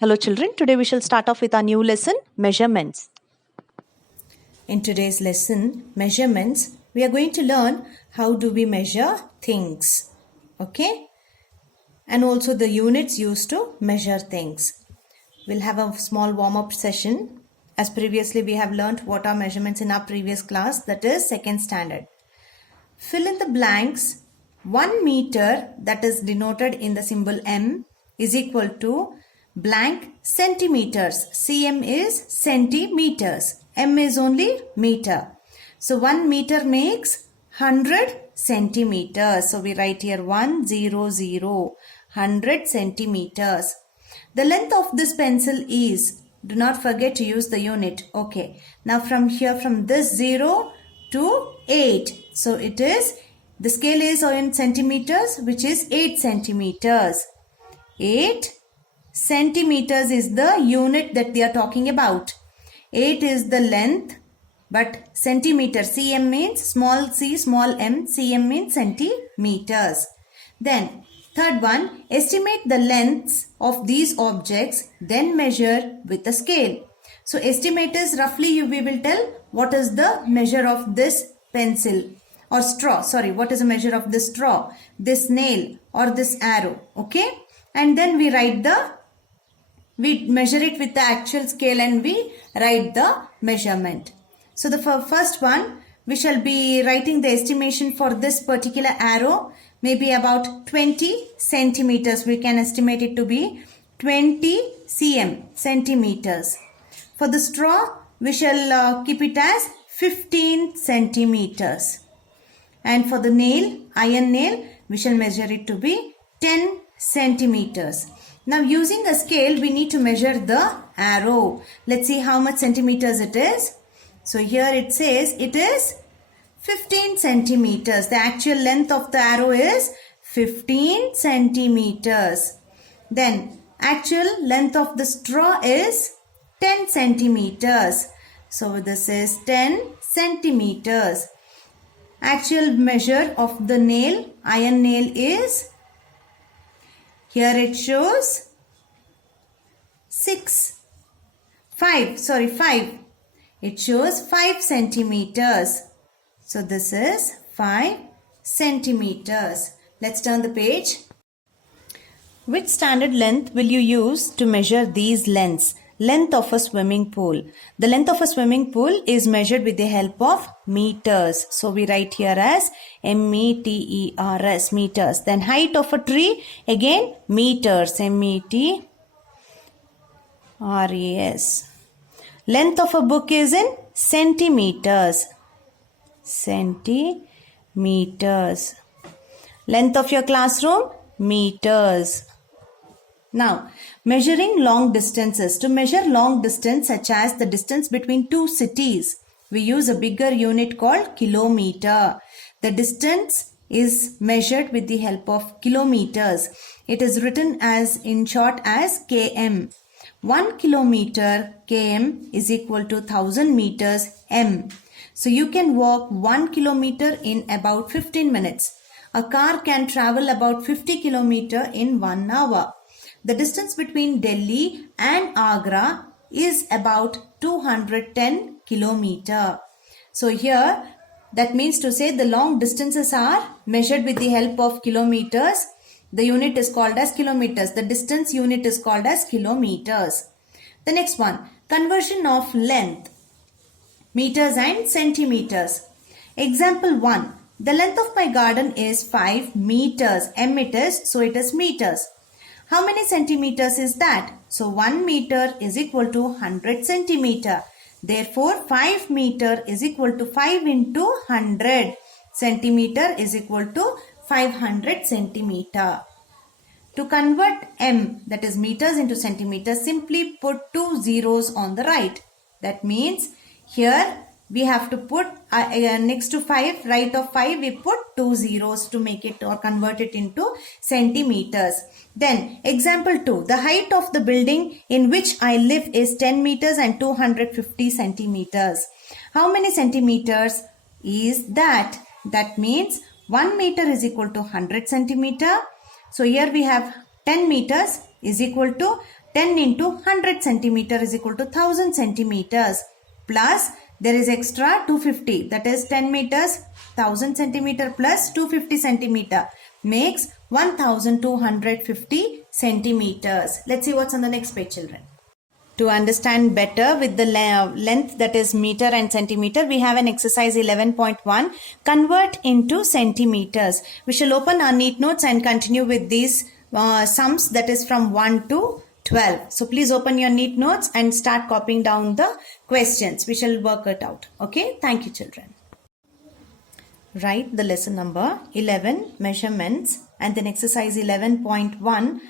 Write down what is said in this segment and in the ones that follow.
Hello children, today we shall start off with our new lesson, measurements. In today's lesson, measurements, we are going to learn how do we measure things. Okay? And also the units used to measure things. We'll have a small warm-up session. As previously we have learned what are measurements in our previous class, that is second standard. Fill in the blanks. 1 meter, that is denoted in the symbol M, is equal to blank centimeters. cm is centimeters. M is only meter. So 1 meter makes 100 centimeters. So we write here 100 centimeters. The length of this pencil is, do not forget to use the unit. Okay. Now from here, from this 0 to 8. So it is, the scale is in centimeters, which is 8 centimeters. 8 centimeters is the unit that we are talking about. 8 is the length, but centimeter, cm means small c, small m, cm means centimeters. Then third one, estimate the lengths of these objects, then measure with a scale. So estimate is roughly we will tell what is the measure of this pencil or straw. Sorry, what is the measure of this straw, this nail or this arrow. Okay. And then we measure it with the actual scale and we write the measurement. So the first one, we shall be writing the estimation for this particular arrow, maybe about 20 centimeters. We can estimate it to be 20 centimeters. For the straw, we shall keep it as 15 centimeters. And for the nail, iron nail, we shall measure it to be 10 centimeters. Now using a scale, we need to measure the arrow. Let's see how much centimeters it is. So here it says it is 15 centimeters. The actual length of the arrow is 15 centimeters. Then actual length of the straw is 10 centimeters. So this is 10 centimeters. Actual measure of the nail, iron nail is, here it shows 5. It shows 5 centimeters. So this is 5 centimeters. Let's turn the page. Which standard length will you use to measure these lengths? Length of a swimming pool. The length of a swimming pool is measured with the help of meters. So we write here as meters, meters. Then height of a tree, again meters, meters. Length of a book is in centimeters, centimeters. Length of your classroom, meters. Now, measuring long distances. To measure long distance such as the distance between two cities, we use a bigger unit called kilometer. The distance is measured with the help of kilometers. It is written as in short as km. 1 kilometer km is equal to 1000 meters m. So you can walk 1 kilometer in about 15 minutes. A car can travel about 50 kilometers in 1 hour. The distance between Delhi and Agra is about 210 kilometers. So here that means to say the long distances are measured with the help of kilometers. The unit is called as kilometers. The distance unit is called as kilometers. The next one, conversion of length, meters and centimeters. Example 1, the length of my garden is 5 meters. M it is, so it is meters. How many centimeters is that? So 1 meter is equal to 100 centimeter. Therefore 5 meter is equal to 5 into 100. Centimeter is equal to 500 centimeter. To convert m, that is meters into centimeters, simply put 2 zeros on the right. That means here we have to put next to 5, right of 5, we put 2 zeros to make it or convert it into centimeters. Then example 2, the height of the building in which I live is 10 meters and 250 centimeters. How many centimeters is that? That means 1 meter is equal to 100 centimeter. So here we have 10 meters is equal to 10 into 100 centimeter is equal to 1000 centimeters. Plus there is extra 250, that is 10 meters 1000 centimeter plus 250 centimeter makes 1250 centimeters. Let's see what's on the next page, children. To understand better with the length, that is meter and centimeter, we have an exercise 11.1, convert into centimeters. We shall open our neat notes and continue with these sums, that is from 1 to 12. So please open your neat notes and start copying down the questions. We shall work it out. Okay, thank you, children. Write the lesson number 11, measurements, and then exercise 11.1,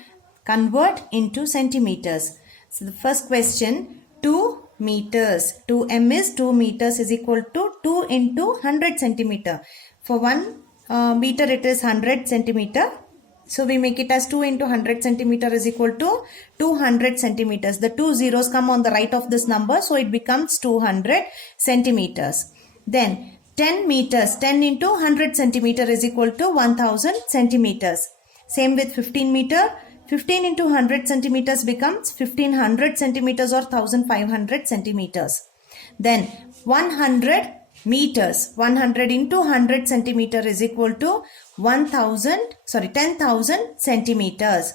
convert into centimeters. So the first question, 2 meters. 2m is 2 meters is equal to 2 into 100 centimeter. For 1 meter it is 100 centimeter. So we make it as 2 into 100 centimeter is equal to 200 centimeters. The 2 zeros come on the right of this number, so it becomes 200 centimeters. Then 10 meters, 10 into 100 centimeter is equal to 1000 centimeters. Same with 15 meter. 15 into 100 centimeters becomes 1500 centimeters or 1500 centimeters. Then 100 meters, 100 into 100 centimeter is equal to 10,000 centimeters.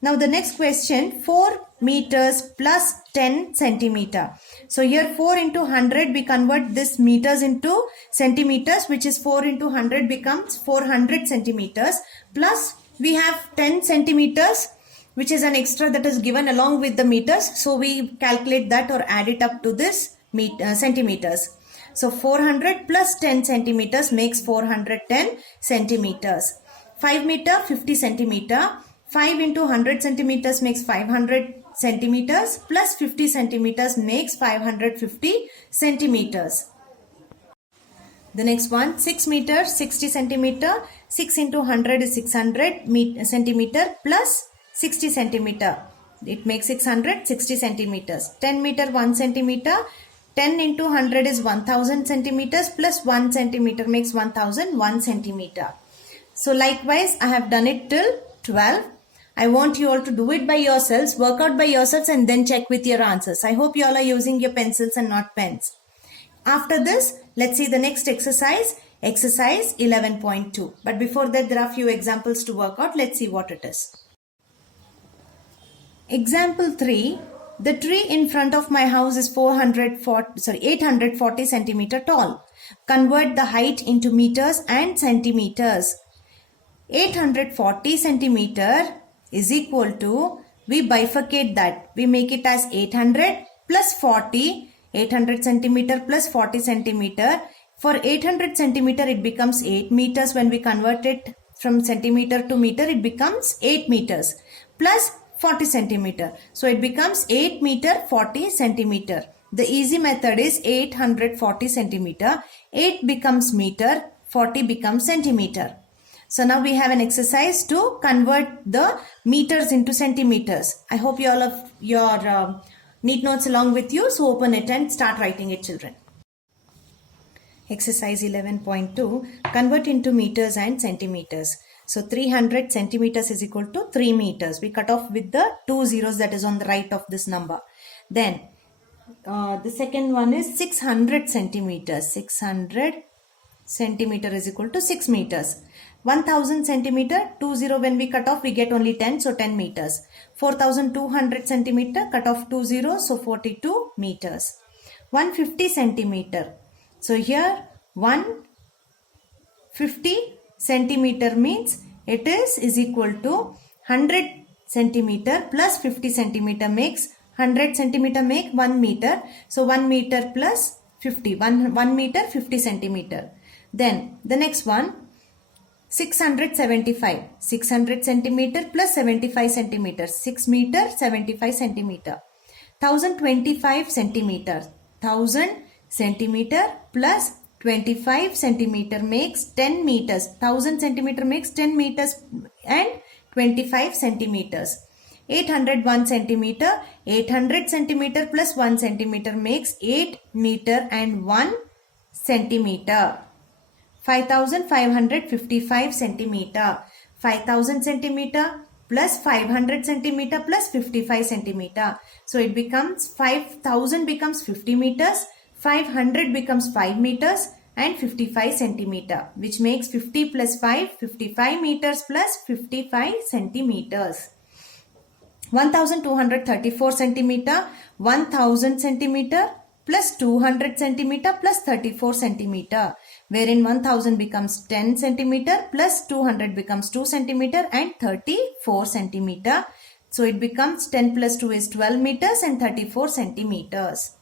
Now the next question, 4 meters plus 10 centimeter. So here 4 into 100, we convert this meters into centimeters, which is 4 into 100 becomes 400 centimeters, plus we have 10 centimeters, which is an extra that is given along with the meters. So we calculate that or add it up to this centimeters. So 400 plus 10 centimeters makes 410 centimeters. 5 meter, 50 centimeter. 5 into 100 centimeters makes 500 centimeters plus 50 centimeters makes 550 centimeters. The next one, 6 meter, 60 centimeter. 6 into 100 is 600 centimeter plus 60 centimeter. It makes 660 centimeters. 10 meter, 1 centimeter. 10 into 100 is 1000 centimeters plus 1 centimeter makes 1001 centimeter. So likewise, I have done it till 12. I want you all to do it by yourselves, work out by yourselves and then check with your answers. I hope you all are using your pencils and not pens. After this, let's see the next exercise, exercise 11.2. But before that, there are few examples to work out. Let's see what it is. Example 3. The tree in front of my house is 840 centimeter tall. Convert the height into meters and centimeters. 840 centimeter is equal to, we bifurcate that. We make it as 800 plus 40. 800 centimeter plus 40 centimeter. For 800 centimeter, it becomes 8 meters. When we convert it from centimeter to meter, it becomes 8 meters plus 40 centimeter. So it becomes 8 meter 40 centimeter. The easy method is 840 centimeter. 8 becomes meter, 40 becomes centimeter. So now we have an exercise to convert the meters into centimeters. I hope you all have your neat notes along with you. So open it and start writing it, children. Exercise 11.2, convert into meters and centimeters. So 300 centimeters is equal to 3 meters. We cut off with the 2 zeros that is on the right of this number. Then the second one is 600 centimeters. 600 centimeter is equal to 6 meters. 1000 centimeter, 20 when we cut off, we get only 10, so 10 meters. 4200 centimeter, cut off 2 zeros, so 42 meters. 150 centimeter. So here 150 centimeter means it is equal to 100 centimeter plus 50 centimeter makes 100 centimeter make 1 meter. So 1 meter plus 50, 1 meter 50 centimeter. Then the next one, 675. 600 centimeter plus 75 centimeter. 6 meter 75 centimeter. 1025 centimeter. 1000 centimeter plus 25 centimeter makes 10 meters. 1000 centimeter makes 10 meters and 25 centimeters. 801 centimeter. 800 centimeter plus 1 centimeter makes 8 meter and 1 centimeter. 5555 centimeter. 5000 centimeter plus 500 centimeter plus 55 centimeter. So it becomes 5000 becomes 50 meters, 500 becomes 5 meters and 55 centimeter, which makes 50 plus 5, 55 meters plus 55 centimeters. 1234 centimeter, 1000 centimeter plus 200 centimeter plus 34 centimeter, wherein 1000 becomes 10 centimeter plus 200 becomes 2 centimeter and 34 centimeter. So it becomes 10 plus 2 is 12 meters and 34 centimeters.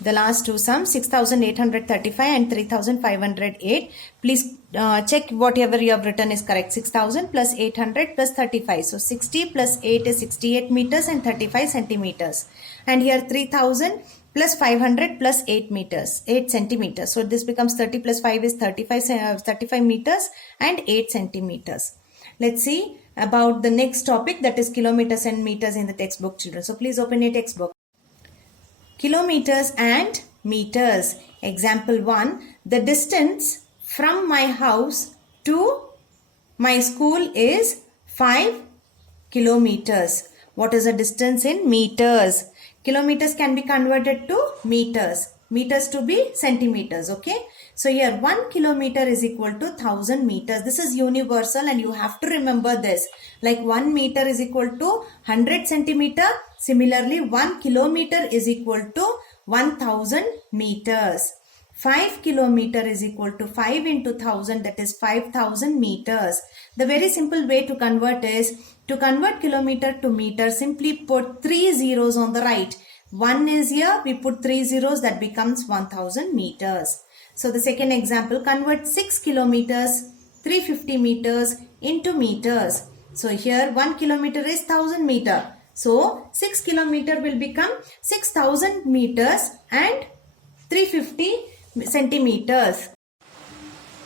The last two sums, 6835 and 3508. Please check whatever you have written is correct. 6000 plus 800 plus 35. So 60 plus 8 is 68 meters and 35 centimeters. And here 3000 plus 500 plus 8 meters, 8 centimeters. So this becomes 30 plus 5 is 35 meters and 8 centimeters. Let's see about the next topic, that is kilometers and meters in the textbook, children. So please open your textbook. Kilometers and meters. Example 1. The distance from my house to my school is 5 kilometers. What is the distance in meters? Kilometers can be converted to meters. Meters to be centimeters. Okay. So here 1 kilometer is equal to 1000 meters. This is universal and you have to remember this. Like 1 meter is equal to 100 centimeter. Similarly 1 kilometer is equal to 1000 meters. 5 kilometer is equal to 5 into 1000, that is 5000 meters. The very simple way to convert is, to convert kilometer to meter, simply put 3 zeros on the right. 1 is here, we put 3 zeros, that becomes 1000 meters. So the second example, convert 6 kilometers, 350 meters into meters. So here 1 kilometer is 1000 meter. So 6 kilometer will become 6000 meters and 350 centimeters.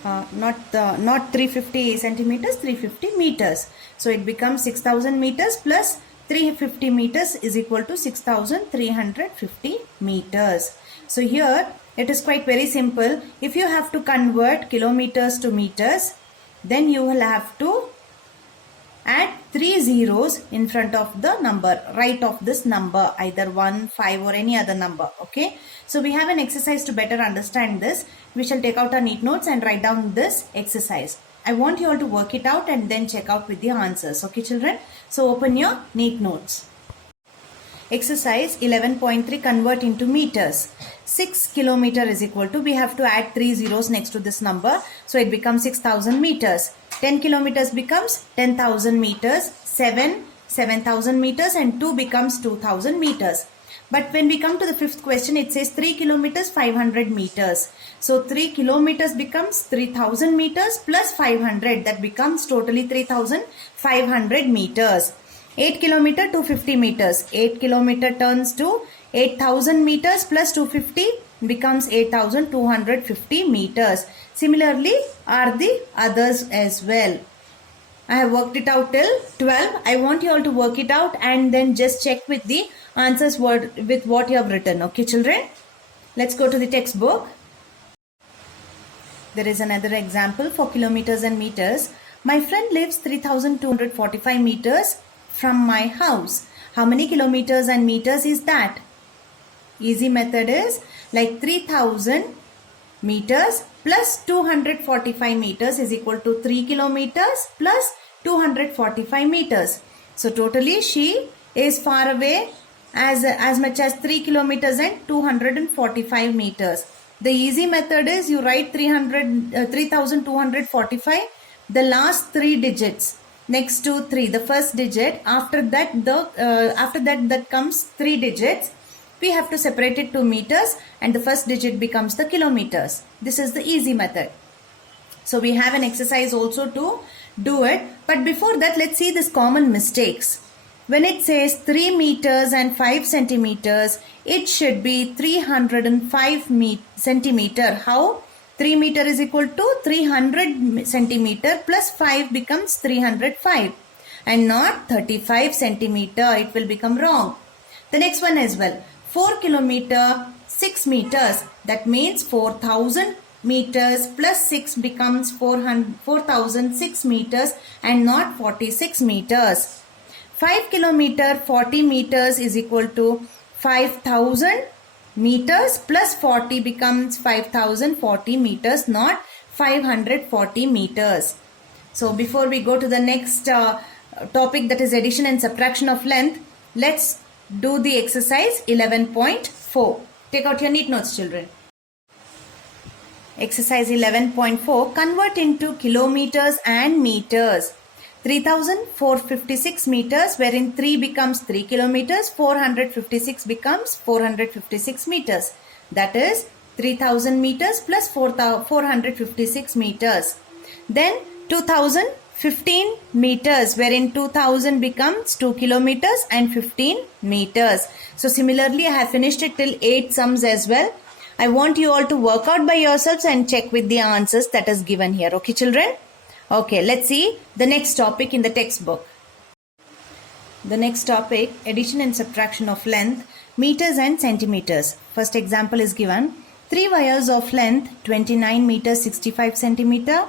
Not 350 centimeters, 350 meters. So it becomes 6000 meters plus 350 meters is equal to 6350 meters. So here it is quite very simple. If you have to convert kilometers to meters, then you will have to add 3 zeros in front of the number, right of this number, either 1, 5 or any other number. Okay. So we have an exercise to better understand this. We shall take out our neat notes and write down this exercise. I want you all to work it out and then check out with the answers. Okay children. So open your neat notes. Exercise 11.3, convert into meters. 6 kilometer is equal to, we have to add 3 zeros next to this number. So it becomes 6000 meters. 10 kilometers becomes 10,000 meters. 7,000 meters and 2 becomes 2000 meters. But when we come to the fifth question, it says 3 kilometers 500 meters. So 3 kilometers becomes 3000 meters plus 500. That becomes totally 3500 meters. 8 kilometer 250 meters. 8 kilometer turns to 8000 meters plus 250 becomes 8250 meters. Similarly are the others as well. I have worked it out till 12. I want you all to work it out and then just check with the answers with what you have written. Okay children. Let's go to the textbook. There is another example for kilometers and meters. My friend lives 3245 meters from my house. How many kilometers and meters is that? Easy method is like 3000 meters plus 245 meters is equal to 3 kilometers plus 245 meters. So totally she is far away as much as 3 kilometers and 245 meters. The easy method is you write 3245, the last 3 digits next to 3, the first digit, after that that comes 3 digits. We have to separate it to meters and the first digit becomes the kilometers. This is the easy method. So we have an exercise also to do it. But before that, let's see this common mistakes. When it says 3 meters and 5 centimeters, it should be 305 centimeter. How? 3 meter is equal to 300 centimeter plus 5 becomes 305 and not 35 centimeter. It will become wrong. The next one as well. 4 kilometer 6 meters. That means 4000 meters plus 6 becomes 4006 meters and not 46 meters. 5 kilometer 40 meters is equal to 5000 meters plus 40 becomes 5040 meters, not 540 meters. So before we go to the next topic, that is addition and subtraction of length, let's do the exercise 11.4. Take out your neat notes, children. Exercise 11.4, convert into kilometers and meters. 3456 meters, wherein 3 becomes 3 kilometers, 456 becomes 456 meters. That is 3000 meters plus 456 meters. Then 2015 meters, wherein 2000 becomes 2 kilometers and 15 meters. So similarly, I have finished it till 8 sums as well. I want you all to work out by yourselves and check with the answers that is given here. Okay, children? Okay, let's see the next topic in the textbook. The next topic, addition and subtraction of length, meters and centimeters. First example is given. 3 wires of length 29 meters 65 centimeter,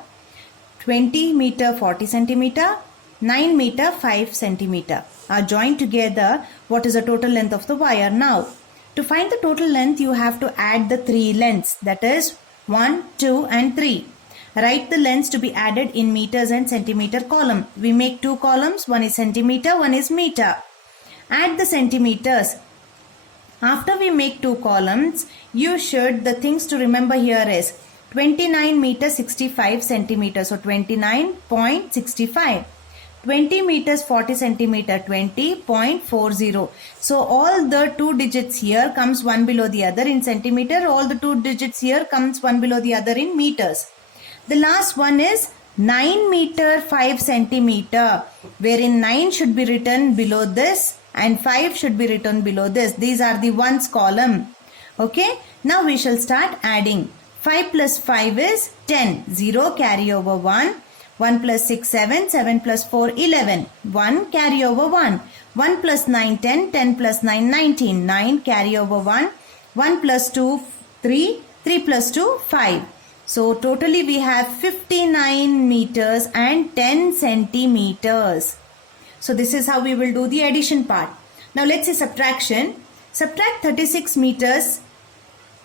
20 meter 40 centimeter, 9 meter 5 centimeter are joined together. What is the total length of the wire? Now, to find the total length, you have to add the 3 lengths, that is 1, 2 and 3. Write the lengths to be added in meters and centimeter column. We make 2 columns, one is centimeter, one is meter. Add the centimeters. After we make 2 columns, the things to remember here is 29 meter 65 centimeters, so 29.65. 20 meters 40 centimeter, 20.40. So all the 2 digits here comes one below the other in centimeter. All the 2 digits here comes one below the other in meters. The last one is 9 meter 5 centimeter, wherein 9 should be written below this and 5 should be written below this. These are the ones column. Okay. Now we shall start adding. 5 plus 5 is 10. 0 carry over 1. 1 plus 6, 7. 7 plus 4, 11. 1 carry over 1. 1 plus 9, 10. 10 plus 9, 19. 9 carry over 1. 1 plus 2, 3. 3 plus 2, 5. So totally we have 59 meters and 10 centimeters. So this is how we will do the addition part. Now let's see subtraction. Subtract 36 meters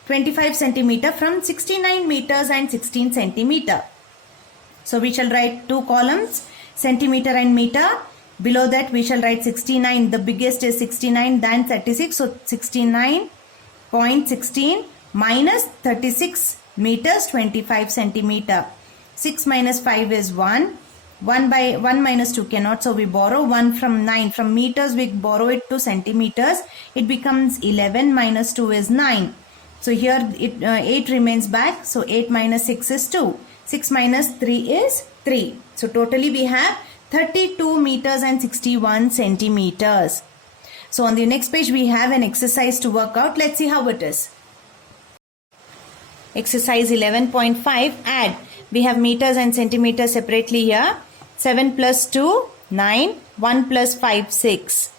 25 centimeter from 69 meters and 16 centimeter. So we shall write 2 columns, centimeter and meter. Below that we shall write 69. The biggest is 69 than 36. So 69.16 minus 36 meters 25 centimeter. 6 minus 5 is 1. 1 minus 2 cannot. So we borrow 1 from 9. From meters we borrow it to centimeters. It becomes 11 minus 2 is 9. So here 8 remains back. So 8 minus 6 is 2. 6 minus 3 is 3. So totally we have 32 meters and 61 centimeters. So on the next page we have an exercise to work out. Let's see how it is. Exercise 11.5, add. We have meters and centimeters separately here. 7 plus 2, 9. 1 plus 5, 6.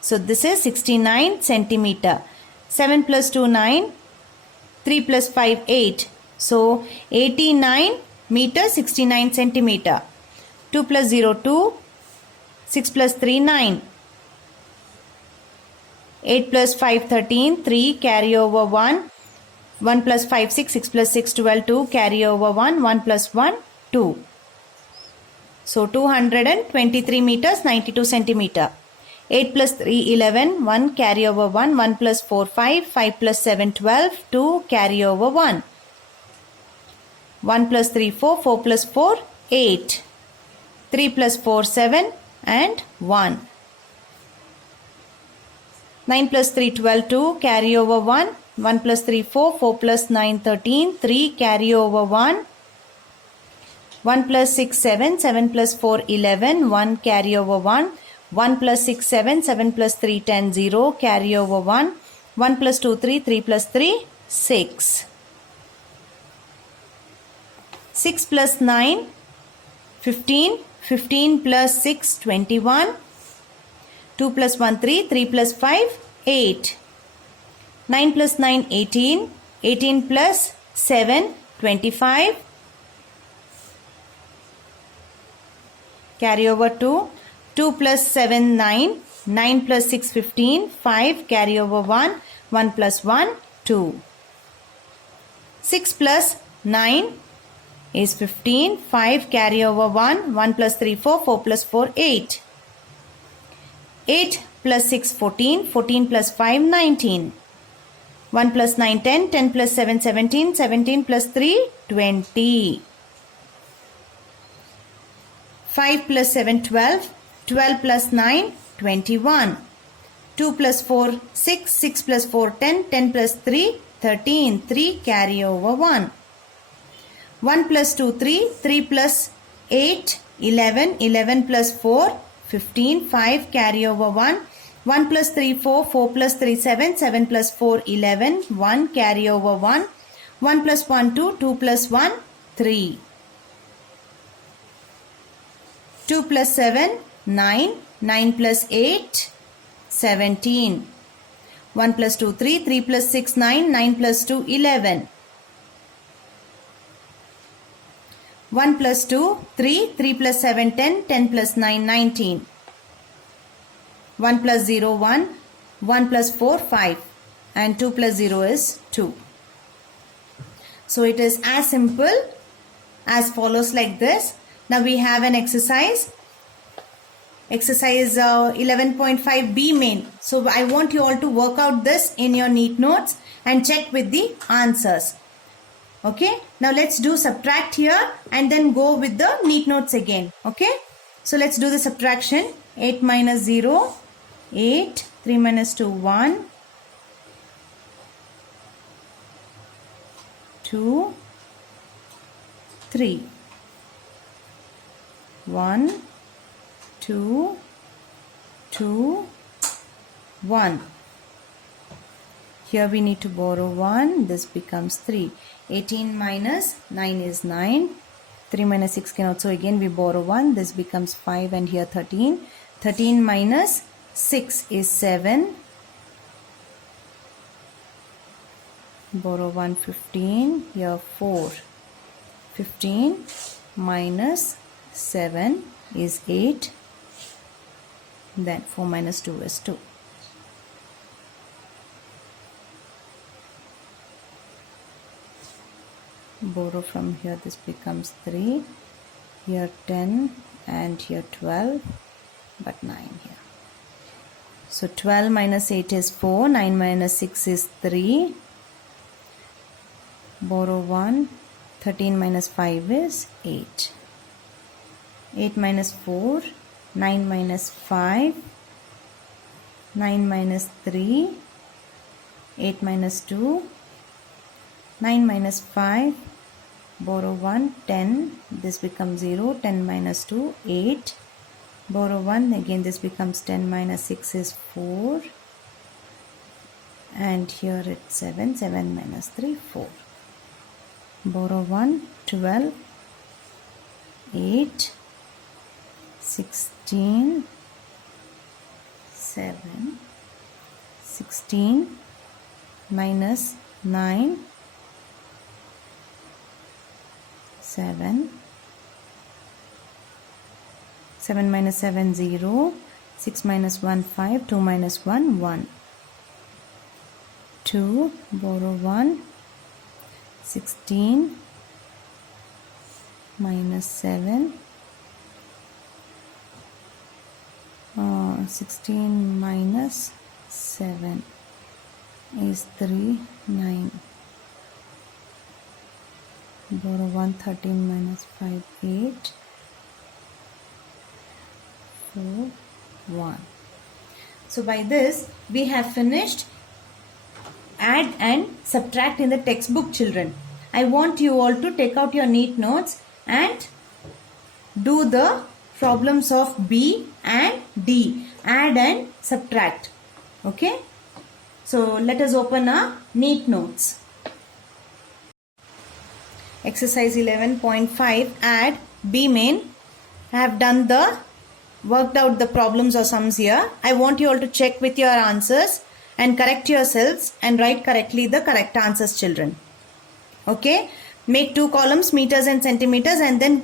So this is 69 centimeter. 7 plus 2, 9. 3 plus 5, 8. So 89 meter 69 centimeter. 2 plus 0, 2. 6 plus 3, 9. 8 plus 5, 13. 3 carry over 1. 1 plus 5, 6. 6 plus 6, 12. 2 carry over 1. 1 plus 1, 2. So 223 meters 92 centimeter. 8 plus 3, 11. 1 carry over 1. 1 plus 4, 5. 5 plus 7, 12. 2 carry over 1. 1 plus 3, 4. 4 plus 4, 8. 3 plus 4, 7 and 1. 9 plus 3, 12. 2 carry over 1. 1 plus 3, 4. 4 plus 9, 13. 3 carry over 1. 1 plus 6, 7. 7 plus 4, 11. 1 carry over 1. 1 plus 6, 7. 7 plus 3, 10. 0 carry over 1. 1 plus 2, 3. 3 plus 3, 6. 6 plus 9, 15. 15 plus 6, 21. 2 plus 1, 3. 3 plus 5, 8. 9 plus 9, 18. 18 plus 7, 25. Carry over 2. 2 plus 7, 9. 9 plus 6, 15. 5. Carry over 1. 1 plus 1, 2. 6 plus 9 is 15. 5 carry over 1. 1 plus 3, 4. 4 plus 4, 8. 8 plus 6, 14. 14 plus 5, 19. 1 plus 9, 10. 10 plus 7, 17. 17 plus 3, 20. 5 plus 7, 12. 12 plus 9, 21. 2 plus 4, 6. 6 plus 4, 10. 10 plus 3, 13. 3 carry over 1. 1 plus 2, 3. 3 plus 8, 11. 11 plus 4, 15. 5 carry over 1. 1 plus 3, 4. 4 plus 3, 7. 7 plus 4, 11. 1 carry over 1. 1 plus 1, 2. 2 plus 1, 3. 2 plus 7, 9. 9 plus 8, 17. 1 plus 2, 3. 3 plus 6, 9. 9 plus 2, 11. 1 plus 2, 3. 3 plus 7, 10. 10 plus 9, 19. 1 plus 0, 1. 1 plus 4, 5. And 2 plus 0 is 2. So it is as simple as follows like this. Now we have an exercise. Exercise 11.5 B main. So I want you all to work out this in your neat notes and check with the answers. Okay. Now let's do subtract here and then go with the neat notes again. Okay. So let's do the subtraction. 8 minus 0, 8. 3 minus 2, 1. 2, 3. 1, 2, 2, 1. Here we need to borrow 1. This becomes 3. 18 minus 9 is 9. 3 minus 6 can also again we borrow 1. This becomes 5 and here 13. 13 minus 6 is 7. Borrow 1, 15. Here 4. 15 minus 7 is 8. Then 4 minus 2 is 2. Borrow from here, this becomes 3. Here 10 and here 12, but 9 here. So 12 minus 8 is 4. 9 minus 6 is 3. Borrow 1. 13 minus 5 is 8. 8 minus 4. 9 minus 5. 9 minus 3. 8 minus 2. 9 minus 5. Borrow 1. 10. This becomes 0. 10 minus 2. 8. Borrow 1. Again this becomes 10 minus 6 is 4. And here it's 7. 7 minus 3. 4. Borrow 1. 12. 8. 16. 7. 16 minus 9. 7. 7 minus 7, 0. 6 minus 1, 5. 2 minus 1, 1. 2. Borrow 1. 16 minus 7. 16 minus 7 is 3, 9. Borrow 1. 13 minus 5, 8. 4, 1. So by this we have finished add and subtract in the textbook, children. I want you all to take out your neat notes and do the problems of B and D, add and subtract. Okay. So let us open our neat notes. Exercise 11.5 add B main. I have done the worked out the problems or sums here. I want you all to check with your answers and correct yourselves and write correctly the correct answers, children. Okay, make 2 columns, meters and centimeters, and then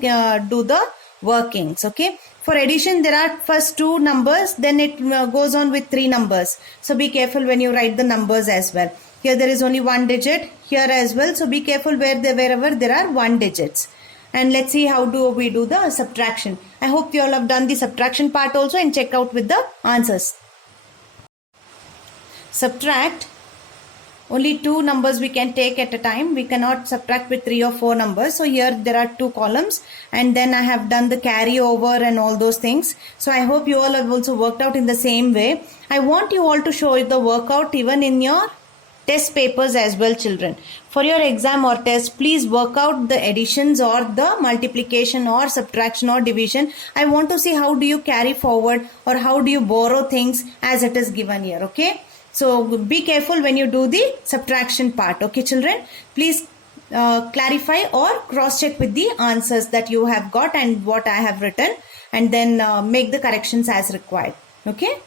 do the workings. Okay, for addition there are first 2 numbers, then it goes on with 3 numbers, so be careful when you write the numbers as well. Here there is only 1 digit, here as well, so be careful wherever there are 1 digits. And let's see how do we do the subtraction. I hope you all have done the subtraction part also, and check out with the answers. Subtract, only 2 numbers we can take at a time. We cannot subtract with 3 or 4 numbers. So here there are 2 columns, and then I have done the carryover and all those things. So I hope you all have also worked out in the same way. I want you all to show the workout even in your test papers as well, children. For your exam or test, please work out the additions or the multiplication or subtraction or division. I want to see how do you carry forward or how do you borrow things as it is given here. Okay, so be careful when you do the subtraction part. Okay, children, please clarify or cross check with the answers that you have got and what I have written, and then make the corrections as required. Okay.